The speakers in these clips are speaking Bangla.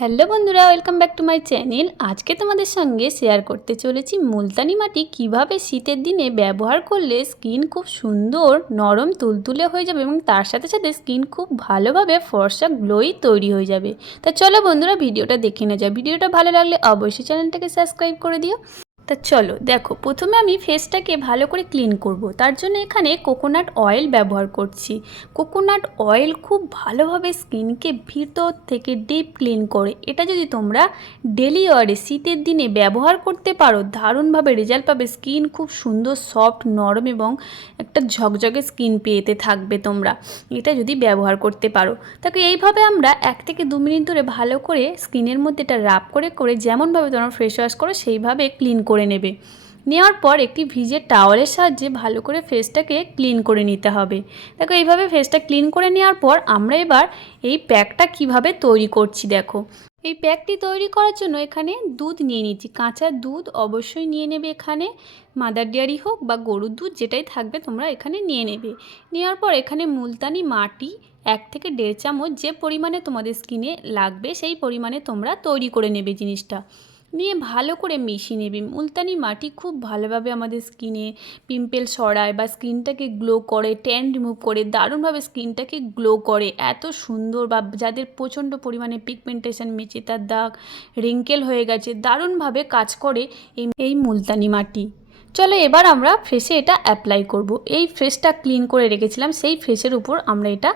হ্যালো বন্ধুরা, welcome back to my channel. আজকে তোমাদের সঙ্গে শেয়ার করতে চলেছি মুলতানি মাটি কিভাবে শীতের দিনে ব্যবহার করলে স্কিন খুব সুন্দর নরম তুলতুলে হয়ে যাবে এবং তার সাথে সাথে স্কিন খুব ভালোভাবে ফর্সা গ্লোই তৈরি হয়ে যাবে। তা চলো বন্ধুরা, ভিডিওটা দেখে না যায়। ভিডিওটা ভালো লাগলে অবশ্যই চ্যানেলটাকে সাবস্ক্রাইব করে দিও। তা চলো দেখো, প্রথমে আমি ফেসটাকে ভালো করে ক্লিন করব। তার জন্য এখানে কোকোনাট অয়েল ব্যবহার করছি। কোকোনাট অয়েল খুব ভালোভাবে স্কিনকে ভিতর থেকে ডিপ ক্লিন করে। এটা যদি তোমরা ডেলি ওয়ারে শীতের দিনে ব্যবহার করতে পারো, দারুণভাবে রেজাল্ট পাবে। স্কিন খুব সুন্দর সফট নরম এবং একটা ঝকঝকে স্কিন পেতে থাকবে তোমরা এটা যদি ব্যবহার করতে পারো। তাকে এইভাবে আমরা 1 থেকে 2 মিনিট ধরে ভালো করে স্কিনের মধ্যে এটা রাব করে করে যেমনভাবে তোমরা ফেস ওয়াশ করো সেইভাবে ক্লিন করে নেবে। নেওয়ার পর একটি ভিজে টাওয়ালের সাহায্যে ভালো করে ফেসটাকে ক্লিন করে নিতে হবে। দেখো এইভাবে ফেসটা ক্লিন করে নেওয়ার পর আমরা এবার এই প্যাকটা কিভাবে তৈরি করছি দেখো। এই প্যাকটি তৈরি করার জন্য এখানে দুধ নিয়ে নিচ্ছি। কাঁচা দুধ অবশ্যই নিয়ে নেবে। এখানে মাদার ডেয়ারি হোক বা গরুর দুধ যেটাই থাকবে তোমরা এখানে নিয়ে নেবে। নেওয়ার পর এখানে মুলতানি মাটি 1 থেকে 1.5 চামচ, যে পরিমাণে তোমাদের স্কিনে লাগবে সেই পরিমাণে তোমরা তৈরি করে নেবে জিনিসটা। নিয়ে ভালো করে মিশিয়ে নেবে। মুলতানি মাটি খুব ভালোভাবে আমাদের স্কিনে পিম্পল সরায় বা স্কিনটাকে গ্লো করে, ট্যান রিমুভ করে, দারুণভাবে স্কিনটাকে গ্লো করে। এত সুন্দর, বা যাদের প্রচণ্ড পরিমাণে পিগমেন্টেশন, মেচেতার দাগ, রিঙ্কেল হয়ে গেছে, দারুণভাবে কাজ করে এই মুলতানি মাটি। চলো এবার আমরা ফেসে এটা অ্যাপ্লাই করব। এই ফেসটা ক্লিন করে রেখেছিলাম, সেই ফেসের উপর আমরা এটা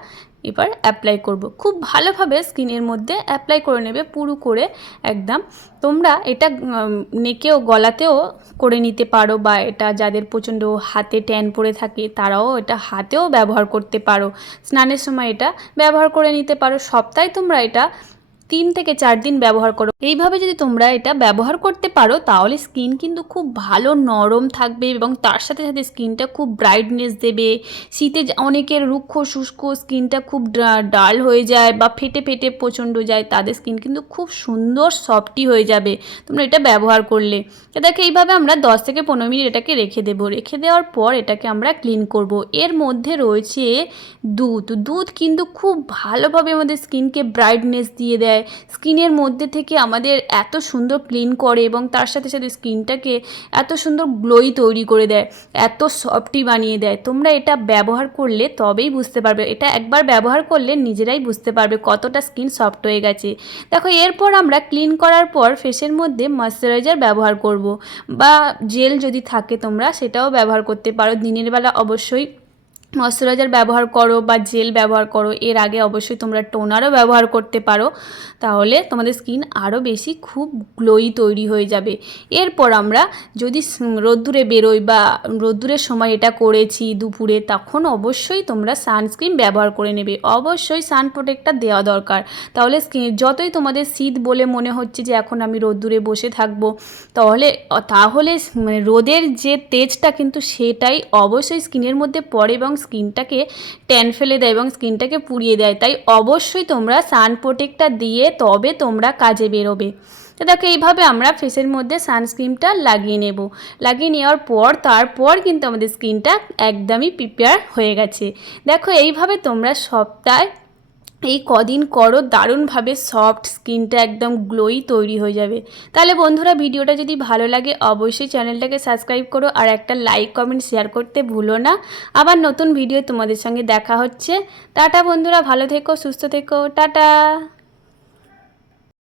এবার অ্যাপ্লাই করব। খুব ভালোভাবে স্কিনের মধ্যে অ্যাপ্লাই করে নেবে পুরো করে একদম। তোমরা এটা নেকেও গলাতেও করে নিতে পারো, বা এটা যাদের প্রচণ্ড হাতে ট্যান পড়ে থাকে তারাও এটা হাতেও ব্যবহার করতে পারো। স্নানের সময় এটা ব্যবহার করে নিতে পারো। সপ্তাহে তোমরা এটা 3 থেকে 4 দিন ব্যবহার করো। এইভাবে যদি তোমরা এটা ব্যবহার করতে পারো তাহলে স্কিন কিন্তু খুব ভালো নরম থাকবে এবং তার সাথে সাথে স্কিনটা খুব ব্রাইটনেস দেবে। শীতে অনেকের রুক্ষ শুষ্ক স্কিনটা খুব ডাল হয়ে যায় বা ফেটে ফেটে প্রচণ্ড যায়, তাদের স্কিন কিন্তু খুব সুন্দর সফটি হয়ে যাবে তোমরা এটা ব্যবহার করলে। এটাকে এইভাবে আমরা 10 থেকে 15 মিনিট এটাকে রেখে দেবো। রেখে দেওয়ার পর এটাকে আমরা ক্লিন করব। এর মধ্যে রয়েছে দুধ। দুধ কিন্তু খুব ভালোভাবে আমাদের স্কিনকে ব্রাইটনেস দিয়ে দেয়, স্কিনের মধ্যে থেকে আমাদের এত সুন্দর ক্লিন করে এবং তার সাথে সাথে স্কিনটাকে এত সুন্দর গ্লোই তৈরি করে দেয়, এত সফটি বানিয়ে দেয়। তোমরা এটা ব্যবহার করলে তবেই বুঝতে পারবে, এটা একবার ব্যবহার করলে নিজেরাই বুঝতে পারবে কতটা স্কিন সফট হয়ে গেছে। দেখো এরপর আমরা ক্লিন করার পর ফেসের মধ্যে ময়শ্চারাইজার ব্যবহার করব, বা জেল যদি থাকে তোমরা সেটাও ব্যবহার করতে পারো। দিনের বেলা অবশ্যই ময়শ্চারাইজার ব্যবহার করো বা জেল ব্যবহার করো। এর আগে অবশ্যই তোমরা টোনারও ব্যবহার করতে পারো, তাহলে তোমাদের স্কিন আরও বেশি খুব গ্লোই তৈরি হয়ে যাবে। এরপর আমরা যদি রোদ্দুরে বেরোই বা রোদ্দুরের সময় এটা করেছি দুপুরে, তখন অবশ্যই তোমরা সানস্ক্রিন ব্যবহার করে নেবে। অবশ্যই সান প্রোটেক্টর দেওয়া দরকার, তাহলে স্কিন যতই তোমাদের শীত বলে মনে হচ্ছে যে এখন আমি রোদ্দুরে বসে থাকবো, তাহলে মানে রোদের যে তেজটা কিন্তু সেটাই অবশ্যই স্কিনের মধ্যে পড়ে এবং স্কিনটাকে ট্যান ফেলে দেয় এবং স্কিনটাকে পুড়িয়ে দেয়। তাই অবশ্যই তোমরা সান প্রোটেক্টর দিয়ে তবে তোমরা কাজে বেরোবে। তো দেখো এইভাবে আমরা ফেসের মধ্যে সানস্ক্রিনটা লাগিয়ে নেব। লাগিয়ে নেওয়ার পর তারপর কিন্তু আমাদের স্কিনটা একদমই প্রিপেয়ার হয়ে গেছে। দেখো এইভাবে তোমরা সপ্তাহে এই কদিন করো, দারুণভাবে সফট স্কিনটা একদম গ্লোই তৈরি হয়ে যাবে। তাহলে বন্ধুরা, ভিডিওটা যদি ভালো লাগে অবশ্যই চ্যানেলটাকে সাবস্ক্রাইব করো আর একটা লাইক কমেন্ট শেয়ার করতে ভুলো না। আবার নতুন ভিডিও তোমাদের সঙ্গে দেখা হচ্ছে। টাটা বন্ধুরা, ভালো থেকো, সুস্থ থেকো, টাটা।